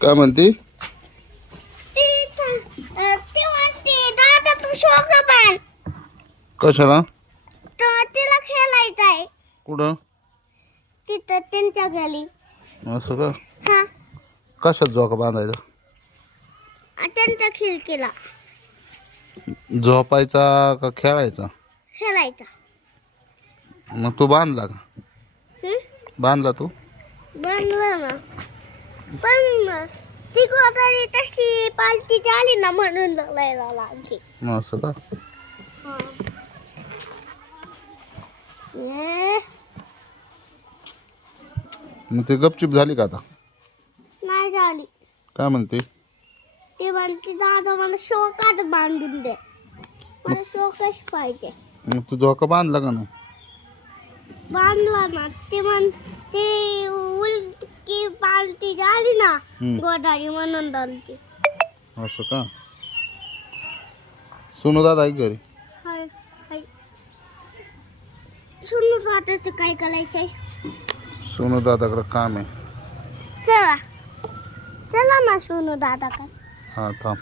काय म्हणते? ती म्हणते दादा तू शोक बाण कशाला? तर तिला खेळायचं आहे कुठं? तिथं त्यांच्या घरी. असं का? हा कशात झोका बांधायचा? त्यांच्या खिडकीला झोपायचा का खेळायचा? खेळायचा. मग तू बांधला का? बांधला तू? बनलं ना पण ती गोदारी तशी पालती आली ना म्हणून लागला लागली. असं का? मग ते गपचिप झाली का आता? नाही झाली. काय म्हणते? ती म्हणते दादा मला शोकात बांधून दे, मला शोकच पाहिजे. मग तू झोका बांधला का नाही? बांधला ना. ती उलटी पालती झाली ना गोदारी म्हणून दलती. असं का? सोनू दादा ऐक घरी. हाय हाय सुनू दादाचं काय करायचंय? सोनू दादाकडे काम आहे. चला चला ना सोनू दादा का. हा थांब.